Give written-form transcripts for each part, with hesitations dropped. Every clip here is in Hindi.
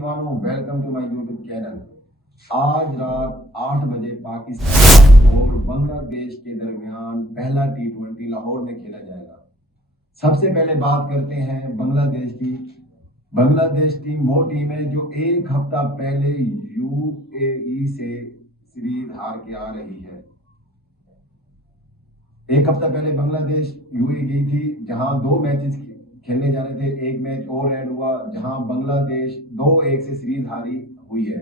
दीवानों, welcome to my YouTube channel. आज रात 8 बजे पाकिस्तान और बांग्लादेश के दरमियान पहला T20 लाहौर में खेला जाएगा। सबसे पहले बात करते हैं बांग्लादेश की। बांग्लादेश टीम वो टीम है जो एक हफ्ता पहले यूएई से सीरीज हार के आ रही है। एक हफ्ता पहले बांग्लादेश यूएई गई थी, जहां 2 मैचेस खेलने जाने थे। एक मैच और एंड हुआ जहां बांग्लादेश 2-1 से सीरीज हारी हुई है।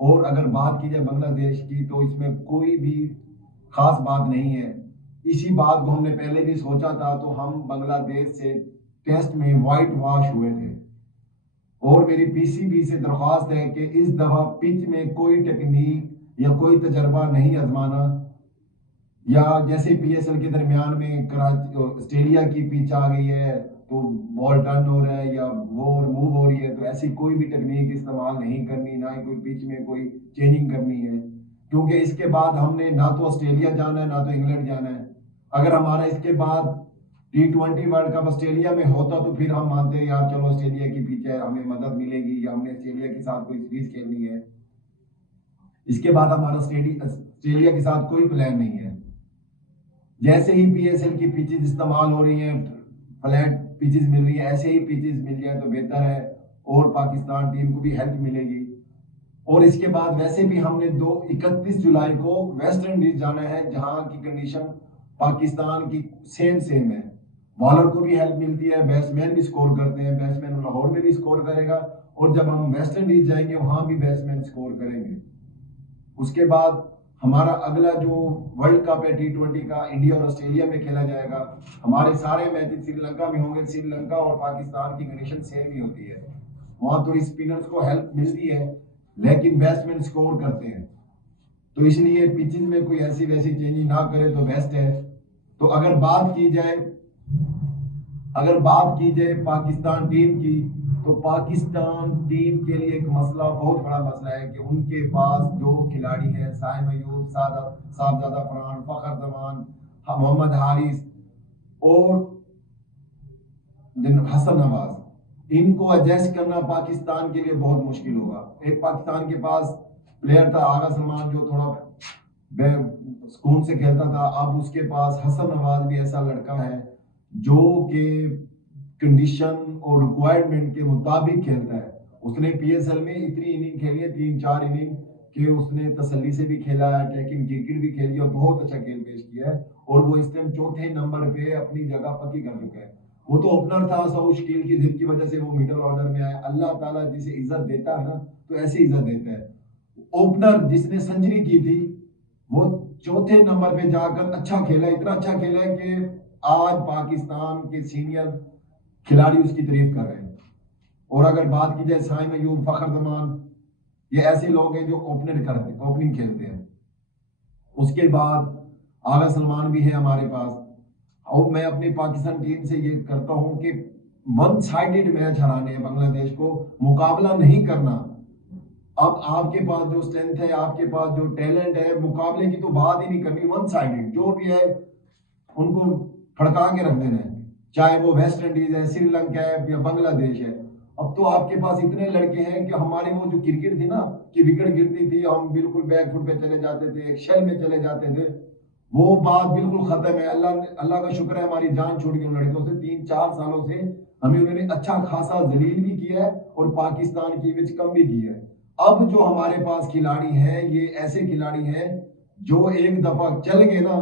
और अगर बात की जाए बांग्लादेश की तो इसमें कोई भी खास बात नहीं है। इसी बात को हमने पहले भी सोचा था, तो हम बांग्लादेश से टेस्ट में वाइट वॉश हुए थे। और मेरी पीसीबी से दरख्वास्त है कि इस दफा पिच में कोई टेक्निक या कोई तजर्बा नहीं आजमाना, या जैसे पीएसएल के दरमियान में ऑस्ट्रेलिया की पिच आ गई है तो बॉल टर्न हो रहा है या वो मूव हो रही है, तो ऐसी कोई भी टेक्निक इस्तेमाल नहीं करनी, ना ही कोई पिच में कोई चेंजिंग करनी है। क्योंकि इसके बाद हमने ना तो ऑस्ट्रेलिया जाना है ना तो इंग्लैंड जाना है। अगर हमारा इसके बाद T20 वर्ल्ड कप ऑस्ट्रेलिया में होता तो फिर हम मानते हैं यार चलो ऑस्ट्रेलिया की पिच है, हमें मदद मिलेगी या हमने ऑस्ट्रेलिया के साथ कोई सीरीज खेलनी है। इसके बाद हमारा ऑस्ट्रेलिया के साथ कोई प्लान नहीं है। जैसे ही पीएसएल की पिचेस इस्तेमाल हो रही हैं, फ्लैट पिचेस मिल रही है, ऐसे ही पिचेस मिल जाए तो बेहतर है और पाकिस्तान टीम को भी हेल्प मिलेगी। और इसके बाद वैसे भी हमने 31 जुलाई को वेस्ट इंडीज जाना है, जहां की कंडीशन पाकिस्तान की सेम है। बॉलर को भी हेल्प मिलती है, बैट्समैन भी स्कोर करते हैं, बैट्समैन लाहौर में भी स्कोर करेगा और जब हम वेस्ट इंडीज जाएंगे वहां भी बैट्समैन स्कोर करेंगे। उसके बाद हमारा अगला जो वर्ल्ड कप है T20 का, इंडिया और ऑस्ट्रेलिया में खेला जाएगा। हमारे सारे मैचेस श्रीलंका में होंगे। श्रीलंका और पाकिस्तान की कंडीशन सेम ही होती है, वहां थोड़ी स्पिनर्स को हेल्प मिलती है लेकिन बैट्समैन स्कोर करते हैं, तो इसलिए पिचेस में कोई ऐसी वैसी चेंजिंग ना करे तो बेस्ट है। तो अगर बात की जाए पाकिस्तान टीम की, तो पाकिस्तान टीम के लिए एक मसला, बहुत बड़ा मसला है कि उनके पास जो खिलाड़ी हैं, साइम अयूब, साहबजादा फरहान, फखर जमान, मोहम्मद हारिस और हसन नवाज, इनको एडजस्ट करना पाकिस्तान के लिए बहुत मुश्किल होगा। एक पाकिस्तान के पास प्लेयर था आगा सलमान जो थोड़ा सुकून से खेलता था, अब उसके पास हसन नवाज भी ऐसा लड़का है जो कि कंडीशन और रिक्वायरमेंट के मुताबिक खेलता है। उसने पीएसएल में इतनी इनिंग खेली है, 3-4 इनिंग कि उसने तसल्ली से भी खेला है, अटैकिंग क्रिकेट भी खेली और बहुत अच्छा खेल पेश किया है। और वो इस टाइम 4थे नंबर पे अपनी जगह पक्की कर चुका है। वो तो ओपनर था, सऊद शकील की जिद की वजह से वो मिडिल ऑर्डर में आया। अल्लाह ताला जिसे इज्जत देता है ना, तो ऐसी इज्जत देता है। ओपनर जिसने सेंचुरी की थी वो 4थे नंबर पे जाकर अच्छा खेला, इतना अच्छा खेला है कि आज पाकिस्तान के सीनियर खिलाड़ी उसकी तारीफ कर रहे हैं। और अगर बात की जाए साइम अयूब, फखर जमान, ये ऐसे लोग हैं जो ओपनिंग खेलते हैं। उसके बाद आगा सलमान भी है हमारे पास। और मैं अपनी पाकिस्तान टीम से ये करता हूं कि वन साइडेड मैच हराने हैं, बांग्लादेश को मुकाबला नहीं करना। अब आपके पास जो स्ट्रेंथ है, आपके पास जो टैलेंट है, मुकाबले की तो बात ही नहीं करनी। वन साइडेड जो भी है उनको फड़का के रख देना है, चाहे वो वेस्ट इंडीज है, श्रीलंका है या बांग्लादेश है। अब तो आपके पास इतने लड़के हैं कि हमारी वो जो क्रिकेट थी ना कि विकेट गिरती थी, हम बिल्कुल बैक फुट पे चले जाते थे, एक शेल में चले जाते थे, वो बात बिल्कुल खत्म है। अल्लाह का शुक्र है हमारी जान छूट गई उन लड़कों से। 3-4 सालों से हमें उन्होंने अच्छा खासा जलील भी किया है और पाकिस्तान की इमेज कम भी की है। अब जो हमारे पास खिलाड़ी हैं, ये ऐसे खिलाड़ी हैं जो एक दफा चल गए ना,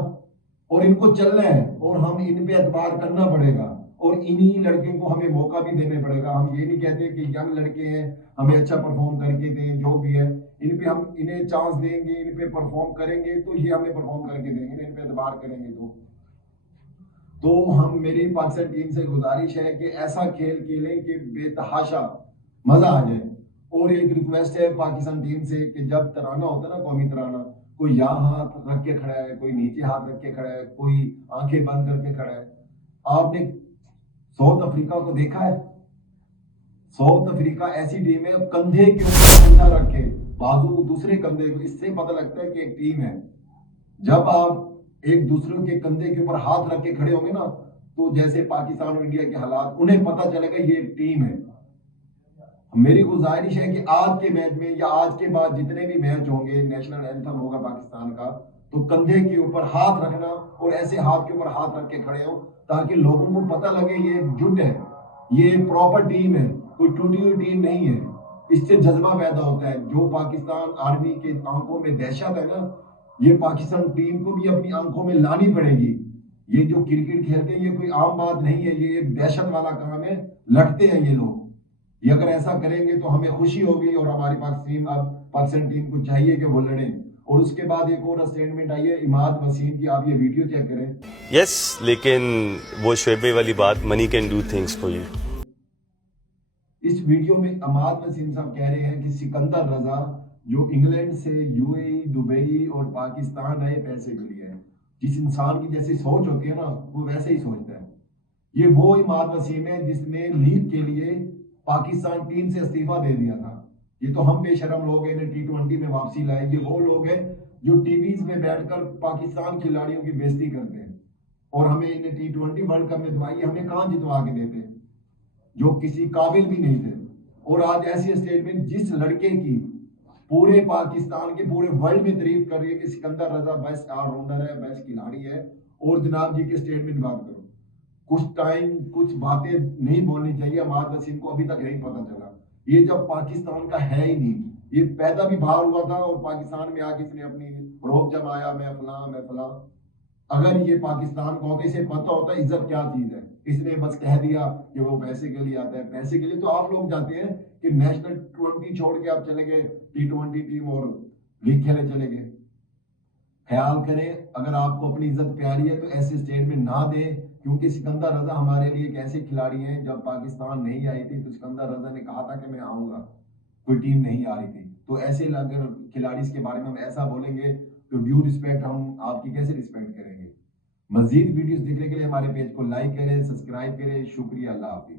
और इनको चलना है और हम इन पे एतबार करना पड़ेगा और इन्हीं लड़कियों को हमें मौका भी देने पड़ेगा। हम ये नहीं कहते कि यंग लड़के हैं हमें अच्छा परफॉर्म करके दें, जो भी है इन पे हम इन्हें चांस देंगे, इन पे परफॉर्म करेंगे तो ये हमें परफॉर्म करके देंगे, इन पे एतबार करेंगे तो हम, मेरी पाकिस्तान टीम से गुजारिश है कि ऐसा खेल खेलें कि बेतहाशा मजा आ जाए। और एक रिक्वेस्ट है पाकिस्तान टीम से कि जब तराना होता है ना, कौमी तराना, कोई यहाँ हाथ रख के खड़ा है, कोई नीचे हाथ रख के खड़ा है, कोई आंखें बंद करके खड़ा है। आपने साउथ अफ्रीका को देखा है? साउथ अफ्रीका ऐसी टीम है, कंधे के ऊपर कंधा रखे, बाजू दूसरे कंधे को, इससे पता लगता है कि एक टीम है। जब आप एक दूसरे के कंधे के ऊपर हाथ रख के खड़े होंगे ना, तो जैसे पाकिस्तान और इंडिया के हालात, उन्हें पता चलेगा ये टीम है। मेरी गुजारिश है कि आज के मैच में या आज के बाद जितने भी मैच होंगे, नेशनल एंथम होगा पाकिस्तान का, तो कंधे के ऊपर हाथ रखना और ऐसे हाथ के ऊपर हाथ रख के खड़े हो, ताकि लोगों को पता लगे ये जुट है, ये एक प्रॉपर टीम है, कोई टूटी हुई टीम नहीं है। इससे जज्बा पैदा होता है। जो पाकिस्तान आर्मी के आंखों में दहशत है ना, ये पाकिस्तान टीम को भी अपनी आंखों में लानी पड़ेगी। ये जो क्रिकेट खेलते हैं ये कोई आम बात नहीं है, ये एक दहशत वाला काम है, लड़ते हैं ये लोग। ये अगर ऐसा करेंगे तो हमें खुशी होगी और हमारी पाकिस्तान टीम को चाहिए कि वो लड़े। और उसके बाद एक और स्टेटमेंट आई है इमाद वसीम की, आप ये वीडियो चेक करें। यस, लेकिन वो शोएब वाली बात, money can do things for you. इस वीडियो में इमाद वसीम साहब कह रहे हैं कि सिकंदर रजा जो इंग्लैंड से यूएई, दुबई और पाकिस्तान आए पैसे के लिए है। जिस इंसान की जैसी सोच होती है ना, वो वैसे ही सोचता है। ये वो इमाद वसीम है जिसने लीग के लिए पाकिस्तान टीम से इस्तीफा दे दिया था। ये तो हम बेशरम लोग हैं, इन्हें T20 में वापसी लाए। ये वो लोग हैं जो टीवीज में बैठकर पाकिस्तान खिलाड़ियों की बेइज्जती करते हैं और हमें इन्हें T20 वर्ल्ड कप में दवाई, हमें कहां जितवा के देते हैं, जो किसी काबिल भी नहीं थे। और आज ऐसी स्टेटमेंट जिस लड़के की पूरे पाकिस्तान के पूरे वर्ल्ड में तारीफ कर रही है कि सिकंदर रजा बेस्ट ऑलराउंडर है, बेस्ट खिलाड़ी है, और जनाब जी की स्टेटमेंट बात करो। कुछ टाइम कुछ बातें नहीं बोलनी चाहिए। अमाद वसीम को अभी तक नहीं पता चला, ये जब पाकिस्तान का है ही नहीं, ये पैदा भी बाहर हुआ था और पाकिस्तान में आके इसने अपनी रोब जमाया, मैं फला। अगर ये पाकिस्तान को होता, इसे पता होता इज्जत क्या चीज है, इसने बस कह दिया कि वो पैसे के लिए आता है। पैसे के लिए तो आप लोग जाते हैं कि नेशनल 20 छोड़ के आप चले गए T20 टीम और लीग खेले चले गए। ख्याल करें, अगर आपको अपनी इज्जत प्यारी है तो ऐसे स्टेटमेंट ना दें, क्योंकि सिकंदर रजा हमारे लिए एक ऐसे खिलाड़ी हैं। जब पाकिस्तान नहीं आई थी तो सिकंदर रजा ने कहा था कि मैं आऊंगा, कोई टीम नहीं आ रही थी। तो ऐसे अगर खिलाड़ी के बारे में हम ऐसा बोलेंगे तो ड्यू रिस्पेक्ट हम आपकी कैसे रिस्पेक्ट करेंगे। मजीद वीडियोस देखने के लिए हमारे पेज को लाइक करें, सब्सक्राइब करें। शुक्रिया, अल्लाह हाफिज।